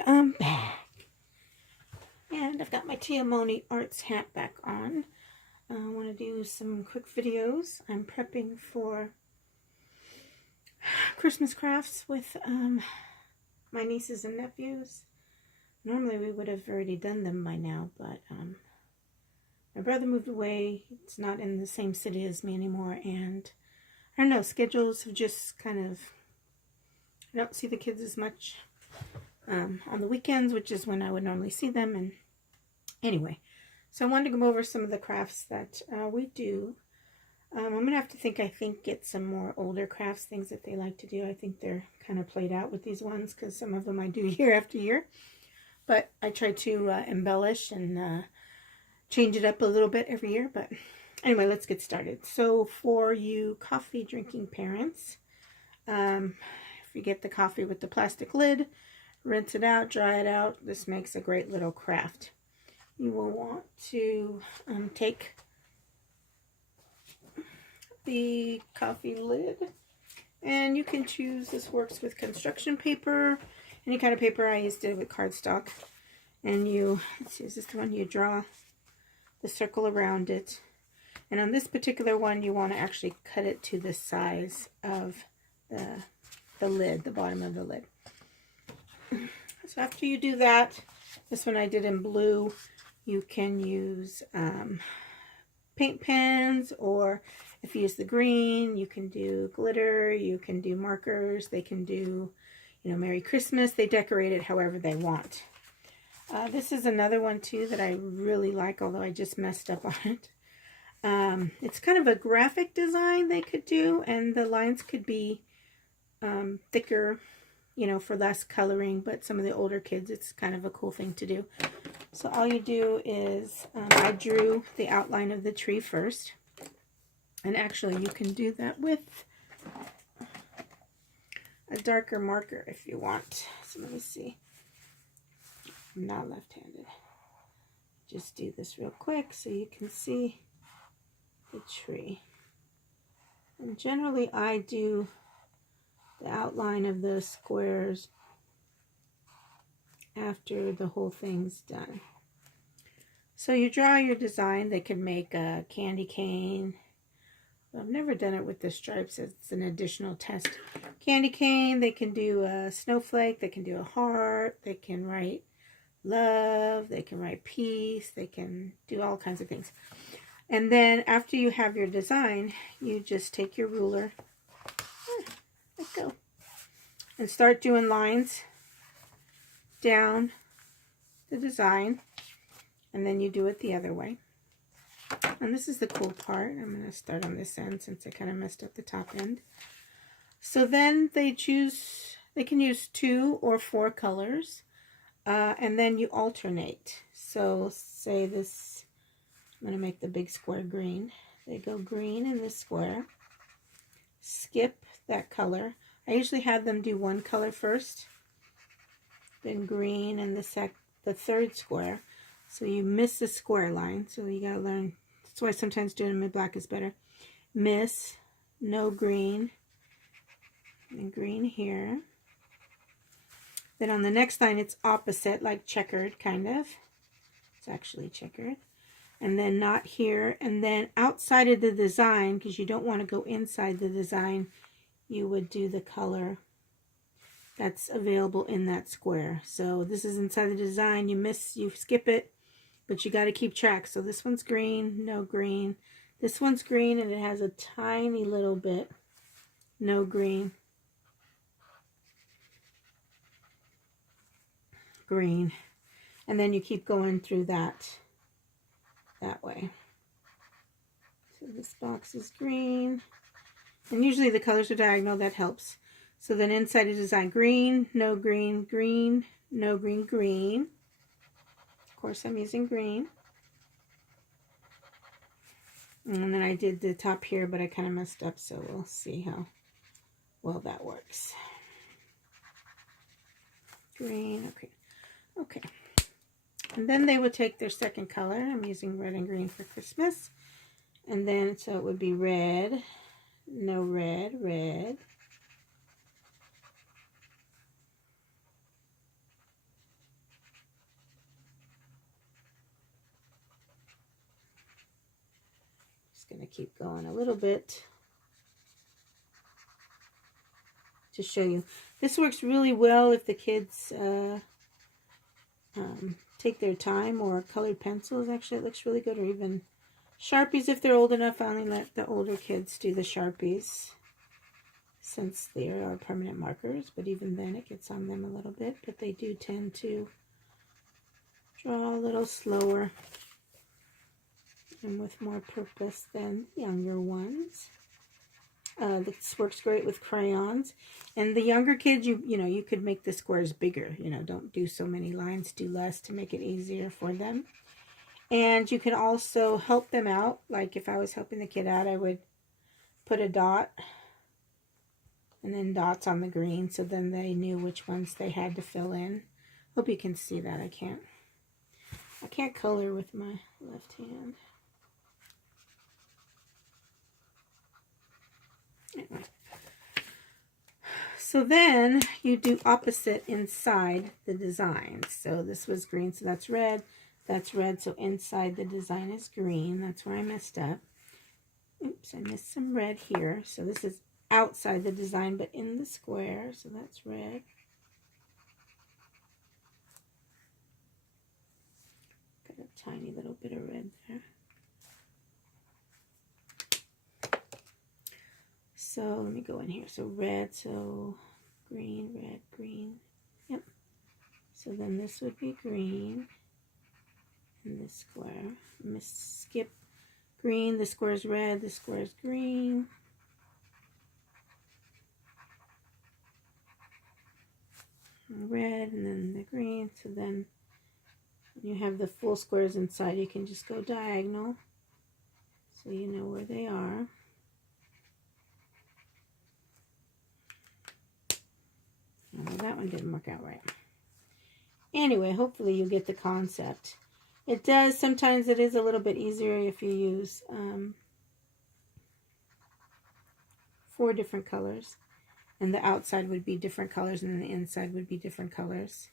And I'm back. And I've got my Tia Moni Arts hat back on. I want to do some quick videos. I'm prepping for Christmas crafts with my nieces and nephews. Normally we would have already done them by now, but my brother moved away. It's not in the same city as me anymore, and I don't know, schedules have just kind of, I don't see the kids as much on the weekends, which is when I would normally see them. And anyway, so I wanted to go over some of the crafts that we do. I'm going to have to I think get some more older crafts, things that they like to do. I think they're kind of played out with these ones because some of them I do year after year. But I try to embellish and change it up a little bit every year. But anyway, let's get started. So for you coffee drinking parents, if you get the coffee with the plastic lid, rinse it out, dry it out. This makes a great little craft. You will want to take the coffee lid, and you can choose, this works with construction paper, any kind of paper. I used it with cardstock. And you, let's see, is this the one? You draw the circle around it. And on this particular one, you want to actually cut it to the size of the lid, the bottom of the lid. So after you do that, this one I did in blue. You can use paint pens, or if you use the green, you can do glitter, you can do markers, they can do, you know, Merry Christmas. They decorate it however they want. This is another one too that I really like, although I just messed up on it. It's kind of a graphic design they could do, and the lines could be thicker, you know, for less coloring, but some of the older kids, it's kind of a cool thing to do. So all you do is, I drew the outline of the tree first, and actually you can do that with a darker marker if you want. So let me see. I'm not left-handed. Just do this real quick so you can see the tree. And generally I do the outline of the squares after the whole thing's done. So you draw your design. They could make a candy cane. I've never done it with the stripes. It's an additional test. Candy cane. They can do a snowflake. They can do a heart. They can write love. They can write peace. They can do all kinds of things. And then after you have your design, you just take your ruler, let go, and start doing lines down the design, and then you do it the other way. And this is the cool part. I'm going to start on this end since I kind of messed up the top end. So then they can use 2 or 4 colors, and then you alternate. So say this, I'm going to make the big square green. They go green in this square, skip that color. I usually have them do one color first, then green in the third square. So you miss the square line. So you gotta learn. That's why sometimes doing them in black is better. Miss, no green, and green here. Then on the next line, it's opposite, like checkered, kind of. It's actually checkered. And then not here. And then outside of the design, because you don't want to go inside the design, you would do the color that's available in that square. So this is inside the design. You skip it, but you got to keep track. So this one's green, no green. This one's green, and it has a tiny little bit, no green. Green. And then you keep going through that way. So this box is green. And usually the colors are diagonal. That helps. So then inside a design, green, no green, green, no green, green. Of course I'm using green. And then I did the top here, but I kind of messed up, so we'll see how well that works. Green, okay. Okay. And then they would take their second color. I'm using red and green for Christmas. And then, so it would be red, no red, red. going to keep going a little bit to show you. This works really well if the kids take their time, or colored pencils. Actually, it looks really good, or even Sharpies if they're old enough. I only let the older kids do the Sharpies since they are permanent markers, but even then it gets on them a little bit, but they do tend to draw a little slower and with more purpose than younger ones. This works great with crayons. And the younger kids, you know, you could make the squares bigger. You know, don't do so many lines, do less to make it easier for them. And you can also help them out. Like if I was helping the kid out, I would put a dot and then dots on the green, so then they knew which ones they had to fill in. Hope you can see that. I can't color with my left hand. Anyway. So then you do opposite inside the design. So this was green, so that's red. That's red, so inside the design is green. That's where I messed up. Oops, I missed some red here. So this is outside the design, but in the square. So that's red. Got a tiny little bit of red there. So let me go in here. So red, so green, red, green. Yep. So then this would be green in this square. I'm going to skip green. The square is red. The square is green. And red, and then the green. So then when you have the full squares inside, you can just go diagonal so you know where they are. Oh, that one didn't work out right. Anyway, hopefully you get the concept. It does, sometimes it is a little bit easier if you use 4 different colors. And the outside would be different colors, and then the inside would be different colors.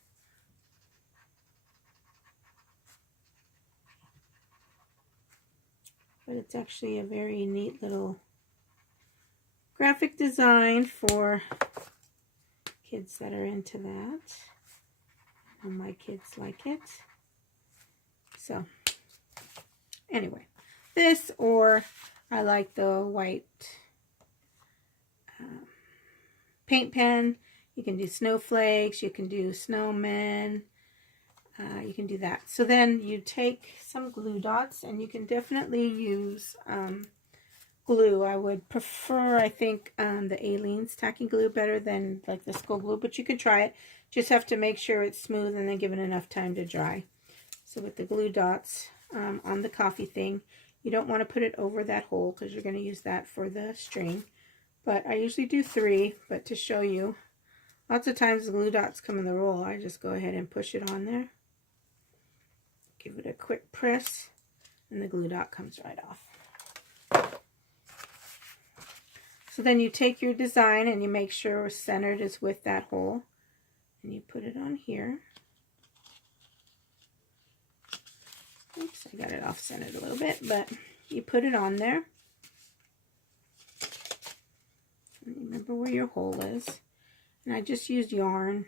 But it's actually a very neat little graphic design for kids that are into that. And my kids like it. So, anyway, this, or I like the white paint pen. You can do snowflakes, you can do snowmen, you can do that. So then you take some glue dots, and you can definitely use glue. I would prefer, I think, the Aleene's tacking glue better than like the school glue, but you could try it. Just have to make sure it's smooth and then give it enough time to dry. So with the glue dots on the coffee thing, you don't want to put it over that hole because you're going to use that for the string. But I usually do 3, but to show you, lots of times the glue dots come in the roll. I just go ahead and push it on there. Give it a quick press, and the glue dot comes right off. So then you take your design and you make sure centered is with that hole, and you put it on here. Oops, I got it off centered a little bit, but you put it on there. And remember where your hole is. And I just used yarn.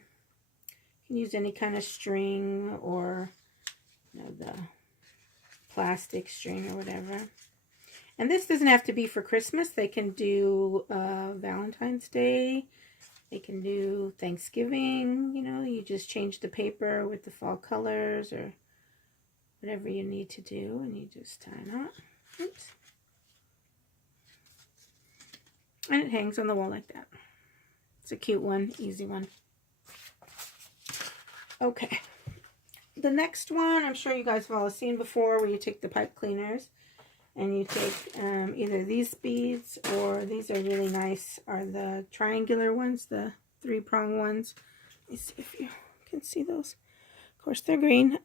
You can use any kind of string, or you know, the plastic string or whatever. And this doesn't have to be for Christmas. They can do Valentine's Day. They can do Thanksgiving. You know, you just change the paper with the fall colors or whatever you need to do, and you just tie a knot. Oops. And it hangs on the wall like that. It's a cute one, easy one. Okay. The next one, I'm sure you guys have all seen before, where you take the pipe cleaners and you take either these beads, or these are really nice, are the triangular ones, the 3-prong ones. Let me see if you can see those. Of course, they're green.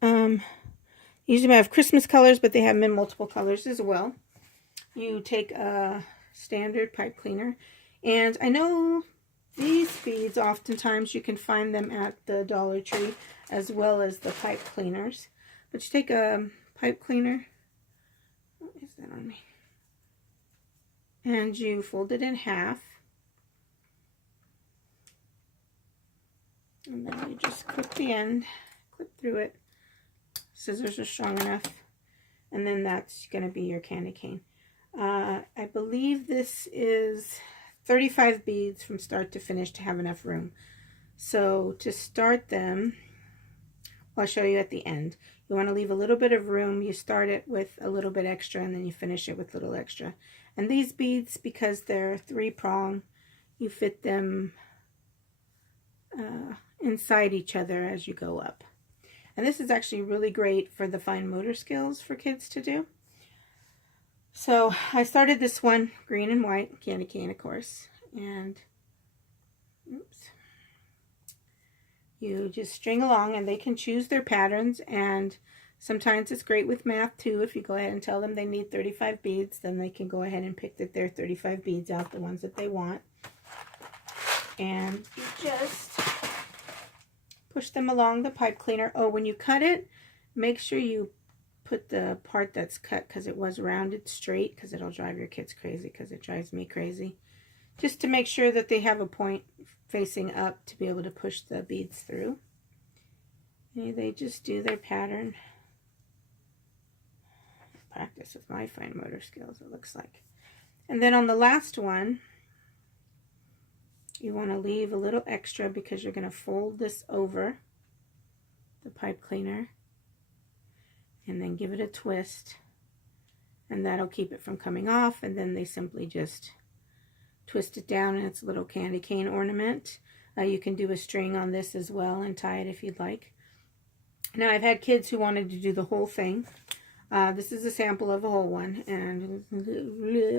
Usually have Christmas colors, but they have them in multiple colors as well. You take a standard pipe cleaner, and I know these beads, oftentimes you can find them at the DollarTree as well as the pipe cleaners. But you take a pipe cleaner. What is that on me? and you fold it in half. And then you just clip the end, clip through it. Scissors are strong enough. And then that's going to be your candy cane. I believe this is 35 beads from start to finish to have enough room. So to start them, I'll show you at the end. You want to leave a little bit of room. You start it with a little bit extra and then you finish it with a little extra. And these beads, because they're 3-prong, you fit them inside each other as you go up. And this is actually really great for the fine motor skills for kids to do. So I started this one green and white, candy cane of course, and oops, you just string along and they can choose their patterns, and sometimes it's great with math too. If you go ahead and tell them they need 35 beads, then they can go ahead and pick their 35 beads out, the ones that they want. And you just push them along the pipe cleaner. Oh, when you cut it, make sure you put the part that's cut, because it was rounded straight, because it'll drive your kids crazy, because it drives me crazy. Just to make sure that they have a point facing up to be able to push the beads through. And they just do their pattern. Practice with my fine motor skills, it looks like. And then on the last one, you want to leave a little extra because you're going to fold this over the pipe cleaner and then give it a twist, and that'll keep it from coming off. And then they simply just twist it down and it's a little candy cane ornament. You can do a string on this as well and tie it if you'd like. Now I've had kids who wanted to do the whole thing. This is a sample of a whole one, and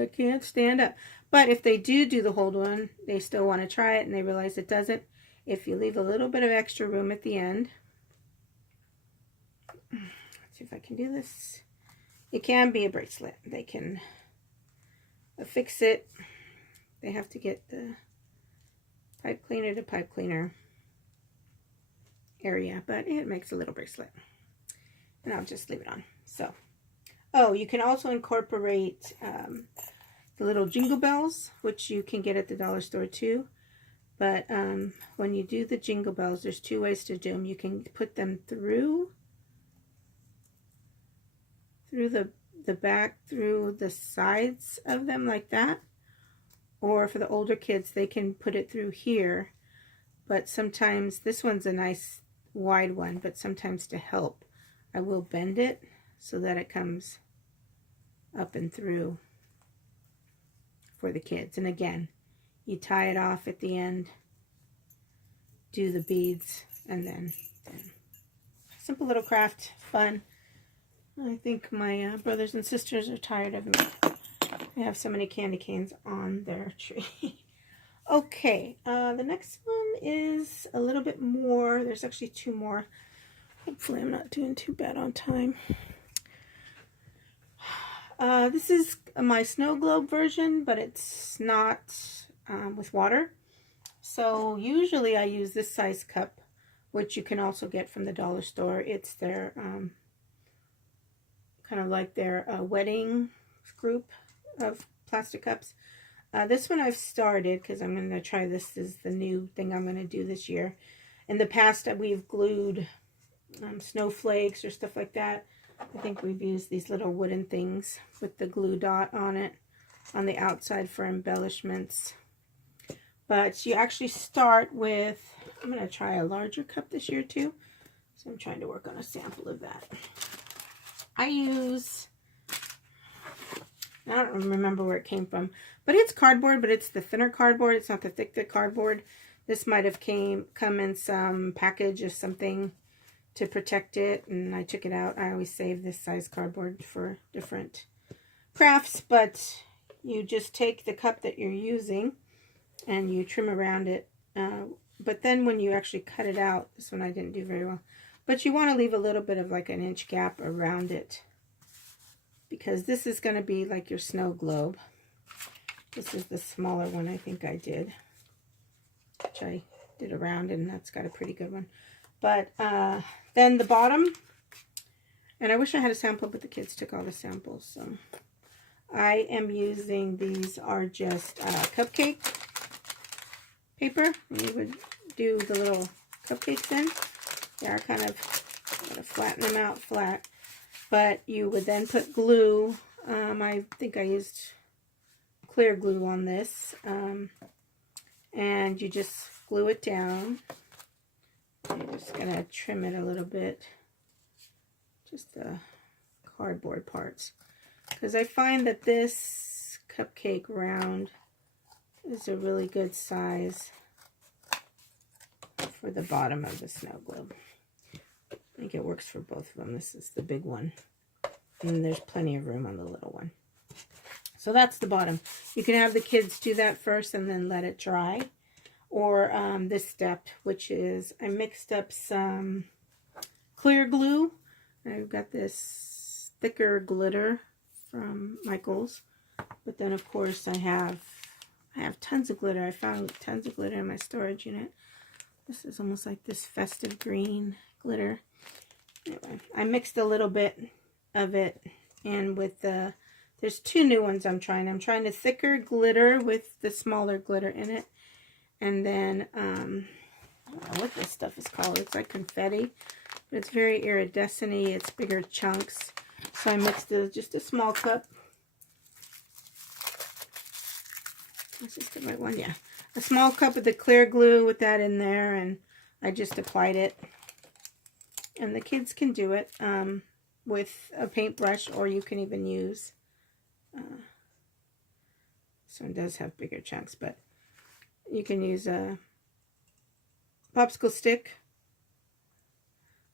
I can't stand up. But if they do the whole one, they still want to try it and they realize it doesn't. If you leave a little bit of extra room at the end, let's see if I can do this. It can be a bracelet. They can affix it. They have to get the pipe cleaner to pipe cleaner area, but it makes a little bracelet. And I'll just leave it on. So, oh, you can also incorporate the little jingle bells, which you can get at the dollar store too. But when you do the jingle bells, there's 2 ways to do them. You can put them through the back, through the sides of them like that. Or for the older kids, they can put it through here. But sometimes, this one's a nice wide one, but sometimes to help, I will bend it so that it comes up and through for the kids. And again, you tie it off at the end, do the beads, and then simple little craft, fun. I think my brothers and sisters are tired of me. They have so many candy canes on their tree. Okay, the next one is a little bit more. There's actually 2 more. Hopefully I'm not doing too bad on time. This is my snow globe version, but it's not with water. So usually I use this size cup, which you can also get from the dollar store. It's their kind of like their wedding group of plastic cups. This one I've started because I'm going to try this. This is the new thing I'm going to do this year. In the past, we've glued snowflakes or stuff like that. I think we've used these little wooden things with the glue dot on it on the outside for embellishments. But you actually start with, I'm going to try a larger cup this year too. So I'm trying to work on a sample of that. I use, I don't remember where it came from, but it's cardboard, but it's the thinner cardboard. It's not the thick cardboard. This might have come in some package or something to protect it, and I took it out. I always save this size cardboard for different crafts, but you just take the cup that you're using and you trim around it. But then when you actually cut it out, this one I didn't do very well, but you want to leave a little bit of like an inch gap around it, because this is going to be like your snow globe. This is the smaller one I think I did, which I did around, and that's got a pretty good one. But then the bottom, and I wish I had a sample, but the kids took all the samples. So I am using, these are just cupcake paper. You would do the little cupcakes in. They are kind of, going to flatten them out flat. But you would then put glue. I think I used clear glue on this. And you just glue it down. I'm just going to trim it a little bit. Just the cardboard parts. Because I find that this cupcake round is a really good size for the bottom of the snow globe. I think it works for both of them. This is the big one. And then there's plenty of room on the little one. So that's the bottom. You can have the kids do that first and then let it dry. Or this step, which is I mixed up some clear glue. I've got this thicker glitter from Michael's. But then, of course, I have tons of glitter. I found tons of glitter in my storage unit. This is almost like this festive green glitter. Anyway, I mixed a little bit of it in with the... There's two new ones I'm trying. I'm trying the thicker glitter with the smaller glitter in it. And then, I don't know what this stuff is called. It's like confetti. But it's very iridescent-y. It's bigger chunks. So I mixed just a small cup. Is this the right one? Yeah. A small cup of the clear glue with that in there. And I just applied it. And the kids can do it with a paintbrush. Or you can even use... this one does have bigger chunks, but... You can use a popsicle stick.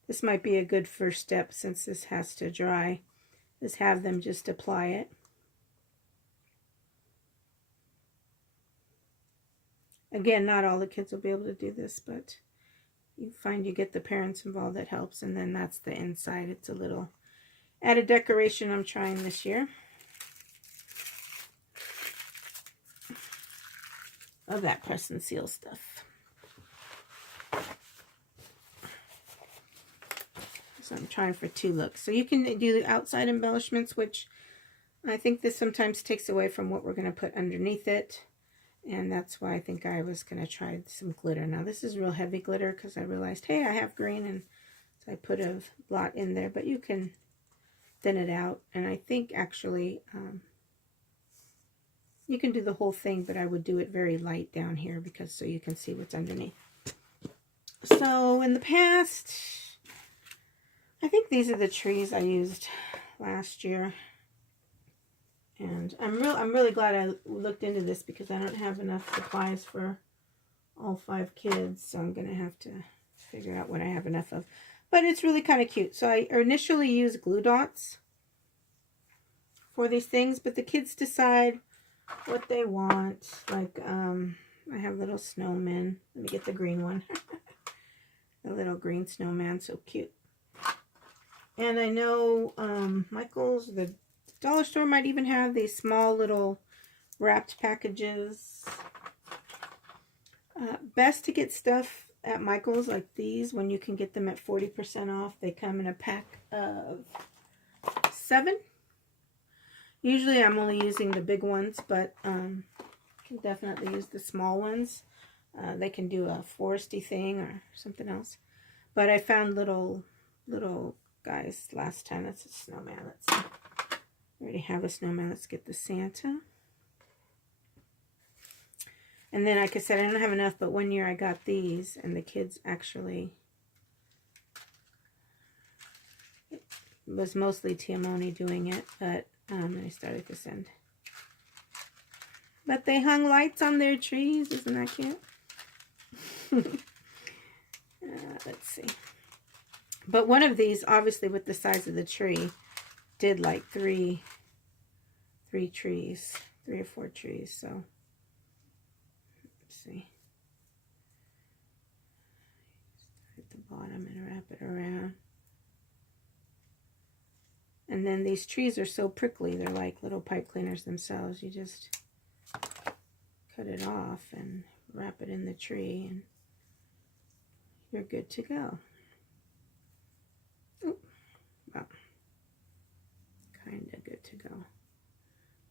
This might be a good first step since this has to dry. Just have them just apply it. Again, not all the kids will be able to do this, but you find you get the parents involved, that helps. And then that's the inside. It's a little added decoration I'm trying this year. Of that press and seal stuff. So I'm trying for two looks. So you can do the outside embellishments, which I think this sometimes takes away from what we're going to put underneath it. And that's why I think I was going to try some glitter. Now this is real heavy glitter because I realized, hey, I have green, and so I put a lot in there. But you can thin it out. And I think actually... you can do the whole thing, but I would do it very light down here because so you can see what's underneath. So in the past, I think these are the trees I used last year. And I'm really glad I looked into this because I don't have enough supplies for all 5 kids. So I'm going to have to figure out what I have enough of. But it's really kind of cute. So I initially used glue dots for these things, but the kids decide what they want. Like, I have little snowmen. Let me get the green one. The little green snowman, so cute. And I know Michael's, the dollar store might even have these small little wrapped packages. Best to get stuff at Michael's like these when you can get them at 40% off. They come in a pack of 7. Usually I'm only using the big ones, but can definitely use the small ones. They can do a foresty thing or something else. But I found little guys last time. That's a snowman. Let's see. I already have a snowman. Let's get the Santa. And then, like I said, I don't have enough, but one year I got these, and the kids actually... It was mostly Tia Moni doing it, but... I started this end. But they hung lights on their trees. Isn't that cute? Let's see. But one of these, obviously with the size of the tree, did like 3 trees. 3 or 4 trees. So, let's see. Start at the bottom and wrap it around. And then these trees are so prickly. They're like little pipe cleaners themselves. You just cut it off and wrap it in the tree, and you're good to go. Ooh, well, kind of good to go.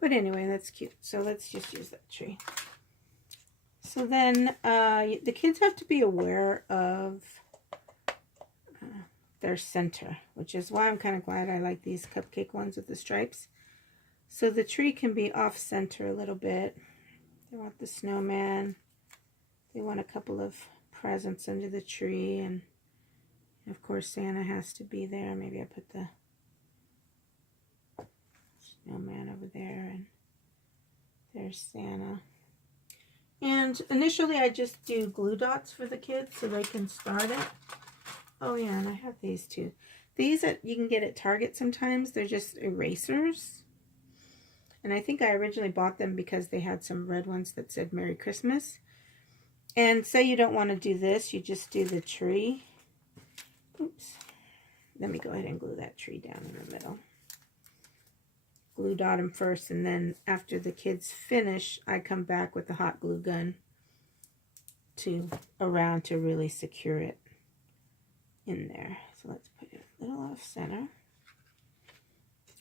But anyway, that's cute. So let's just use that tree. So then the kids have to be aware of their center, which is why I'm kind of glad I like these cupcake ones with the stripes. So the tree can be off center a little bit. They want the snowman. They want a couple of presents under the tree, and of course Santa has to be there. Maybe I put the snowman over there, and there's Santa. And initially I just do glue dots for the kids so they can start it. Oh yeah, and I have these too. These you can get at Target sometimes. They're just erasers. And I think I originally bought them because they had some red ones that said Merry Christmas. And say you don't want to do this, you just do the tree. Oops. Let me go ahead and glue that tree down in the middle. Glue dot them first, and then after the kids finish, I come back with the hot glue gun around to really secure it in there. So let's put it a little off center.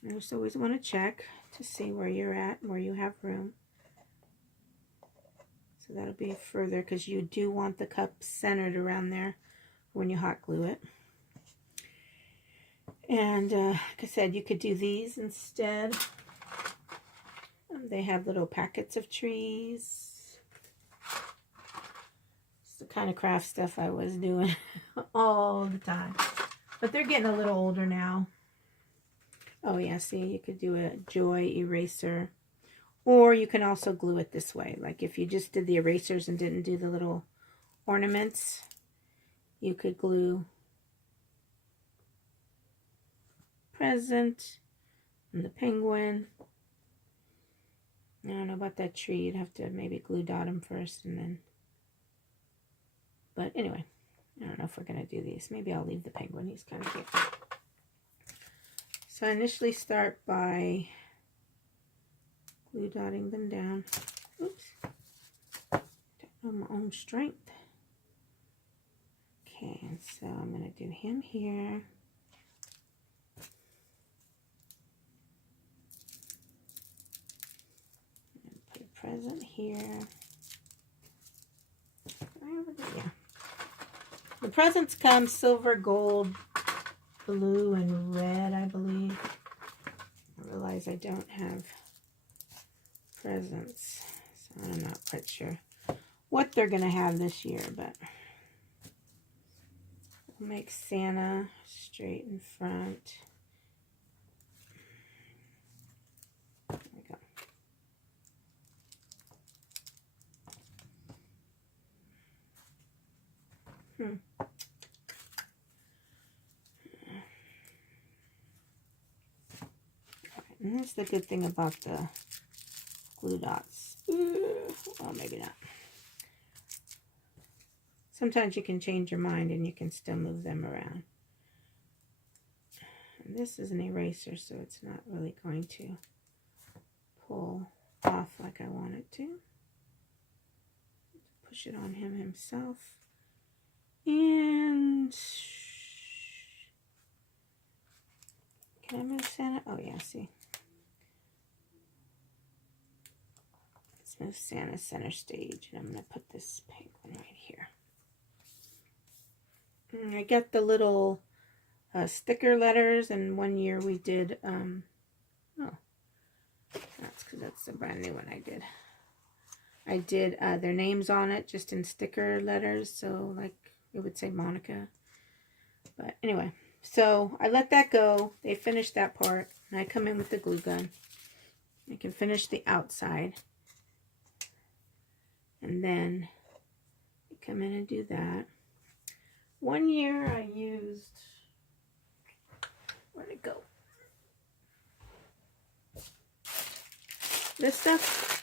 I just always want to check to see where you're at and where you have room. So that'll be further, because you do want the cup centered around there when you hot glue it. And like I said, you could do these instead. They have little packets of trees. It's the kind of craft stuff I was doing all the time. But they're getting a little older now. Oh yeah, see, you could do a joy eraser. Or you can also glue it this way. Like if you just did the erasers and didn't do the little ornaments, you could glue present and the penguin. I don't know about that tree. You'd have to maybe glue dot them first and then. But anyway, I don't know if we're going to do these. Maybe I'll leave the penguin. He's kind of cute. So I initially start by glue dotting them down. Oops. Don't know my own strength. Okay, and so I'm going to do him here. And put a present here. Yeah. The presents come silver, gold, blue, and red, I believe. I realize I don't have presents, so I'm not quite sure what they're going to have this year, but we'll make Santa straight in front. There we go. And that's the good thing about the glue dots. Well, maybe not. Sometimes you can change your mind and you can still move them around. And this is an eraser, so it's not really going to pull off like I want it to. Push it on him himself. And can I move Santa? Oh yeah, see. Let's move Santa center stage, and I'm going to put this penguin right here. And I got the little sticker letters, and one year we did, oh, that's because that's the brand new one I did. I did their names on it, just in sticker letters, so like it would say Monica. But anyway, so I let that go. They finished that part, and I come in with the glue gun. I can finish the outside. And then I come in and do that. One year I used, where'd it go? This stuff,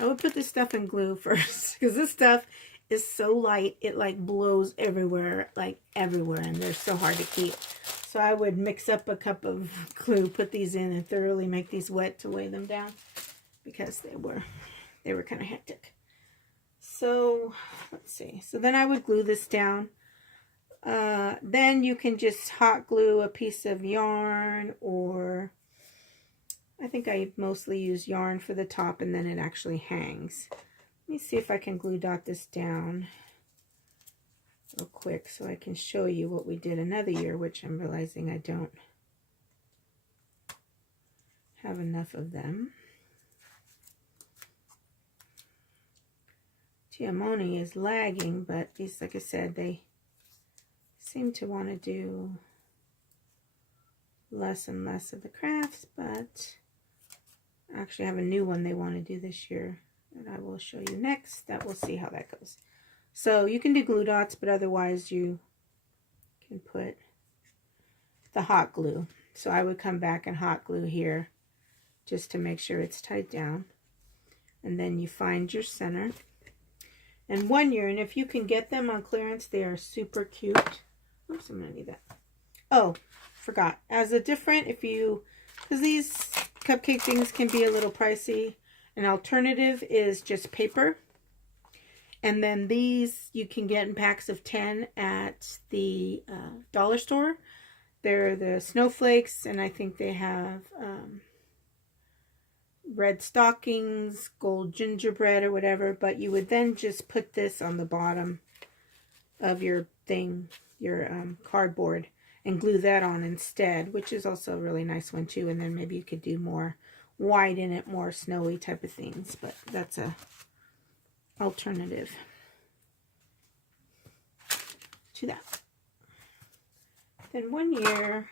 I would put this stuff in glue first, because this stuff is so light, it like blows everywhere, and they're so hard to keep. So I would mix up a cup of glue, put these in, and thoroughly make these wet to weigh them down, because they were kind of hectic. So let's see. So then I would glue this down. Then you can just hot glue a piece of yarn or I think I mostly use yarn for the top, and then it actually hangs. Let me see if I can glue dot this down real quick so I can show you what we did another year, which I'm realizing I don't have enough of them. Moni is lagging, but these, like I said, they seem to want to do less and less of the crafts, but I actually have a new one they want to do this year that I will show you next. That we'll see how that goes. So you can do glue dots, but otherwise you can put the hot glue. So I would come back and hot glue here just to make sure it's tied down. And then you find your center. And 1 year, and if you can get them on clearance, they are super cute. Oops, I'm going to need that. Oh, forgot. As a different, because these cupcake things can be a little pricey, an alternative is just paper. And then these you can get in packs of 10 at the dollar store. They're the snowflakes, and I think they have red stockings, gold gingerbread, or whatever. But you would then just put this on the bottom of your thing, your cardboard, and glue that on instead, which is also a really nice one too. And then maybe you could do more white in it, more snowy type of things, but that's a alternative to that. Then 1 year,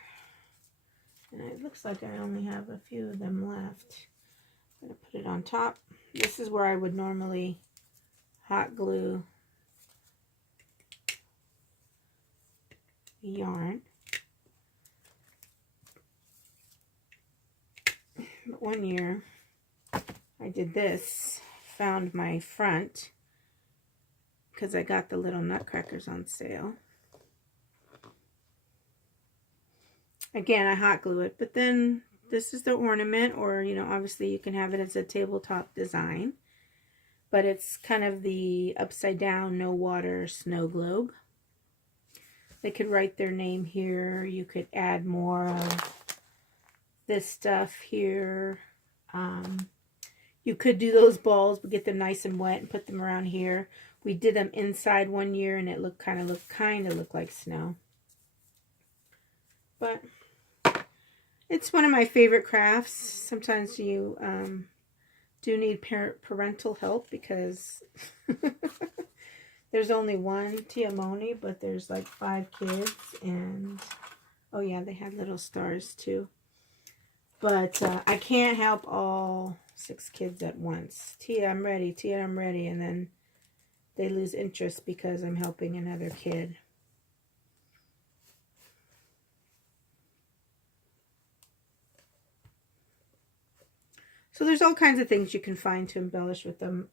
and it looks like I only have a few of them left. I'm going to put it on top. This is where I would normally hot glue yarn. But 1 year I did this, found my front, because I got the little nutcrackers on sale. Again, I hot glue it, but then this is the ornament, or, you know, obviously you can have it as a tabletop design. But it's kind of the upside down, no water snow globe. They could write their name here. You could add more of this stuff here. You could do those balls, but get them nice and wet and put them around here. We did them inside 1 year, and it kind of looked like snow. But it's one of my favorite crafts. Sometimes you do need parental help, because there's only one Moni, but there's like 5 kids, and oh yeah, they had little stars too. But I can't help all 6 kids at once. Tia, I'm ready. Tia, I'm ready. And then they lose interest because I'm helping another kid. So there's all kinds of things you can find to embellish with them.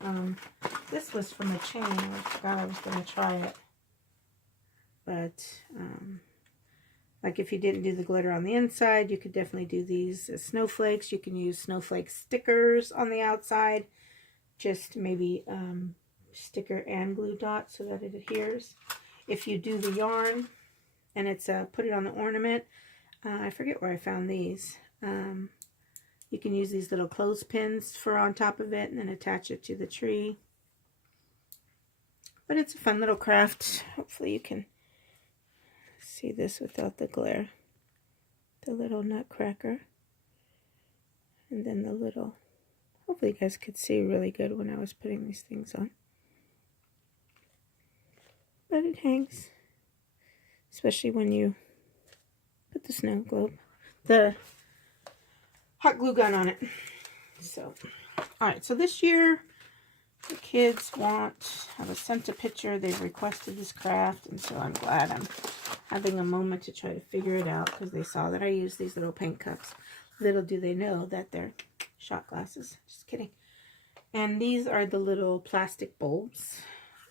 This was from a chain. I forgot I was going to try it. But like if you didn't do the glitter on the inside, you could definitely do these as snowflakes. You can use snowflake stickers on the outside. Just maybe sticker and glue dot so that it adheres. If you do the yarn and it's put it on the ornament, I forget where I found these. You can use these little clothespins for on top of it and then attach it to the tree. But it's a fun little craft. Hopefully you can see this without the glare. The little nutcracker. And then the little, hopefully you guys could see really good when I was putting these things on. But it hangs. Especially when you put the snow globe, the hot glue gun on it. So, alright, so this year the kids have a sent a picture. They've requested this craft, and so I'm glad I'm having a moment to try to figure it out, because they saw that I use these little paint cups. Little do they know that they're shot glasses. Just kidding. And these are the little plastic bulbs,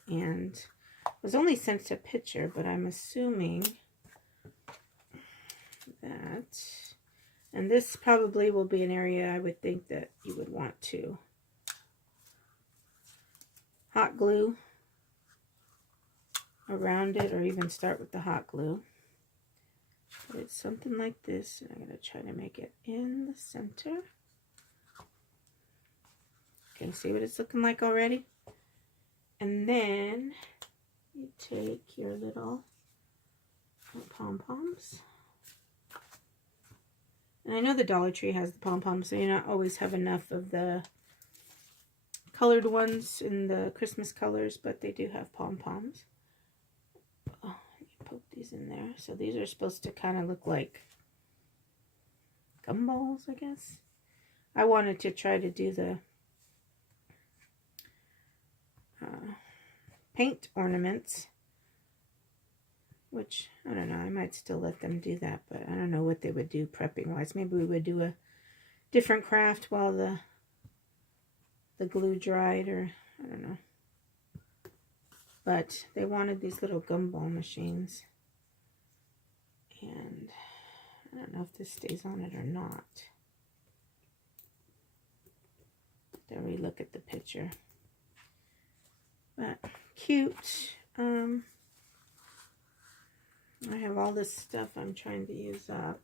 and I was only sent a picture, but I'm assuming that, and this probably will be an area I would think that you would want to hot glue around it, or even start with the hot glue. But it's something like this, and I'm going to try to make it in the center. Can you see what it's looking like already? And then you take your little pom-poms. And I know the Dollar Tree has the pom-poms, so you not always have enough of the colored ones in the Christmas colors, but they do have pom-poms. Oh, you poke these in there. So these are supposed to kind of look like gumballs, I guess. I wanted to try to do the paint ornaments, which I don't know, I might still let them do that, but I don't know what they would do prepping wise. Maybe we would do a different craft while the glue dried, or I don't know. But they wanted these little gumball machines, and I don't know if this stays on it or not. Then we look at the picture. But cute. I have all this stuff I'm trying to use up.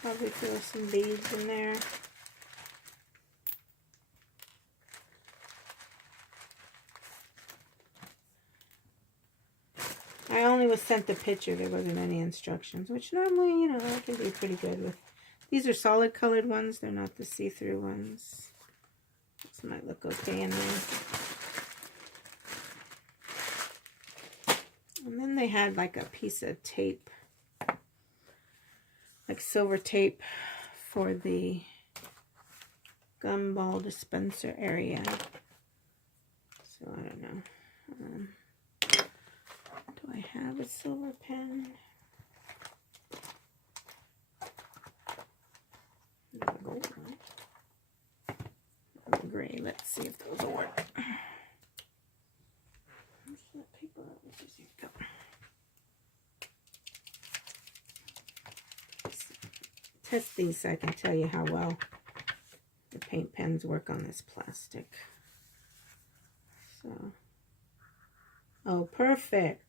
Probably throw some beads in there. I only was sent the picture. There wasn't any instructions, which normally, you know, I can be pretty good with. These are solid colored ones. They're not the see-through ones. This might look okay in there. And then they had like a piece of tape, like silver tape for the gumball dispenser area. So I don't know. Do I have a silver pen? No, gold one. Gray. Let's see if those will work. Where's that paper? Here we go. Test these so I can tell you how well the paint pens work on this plastic. So, oh, perfect.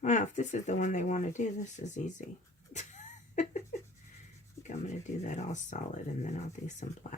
Wow, if this is the one they want to do, this is easy. I think I'm going to do that all solid, and then I'll do some black.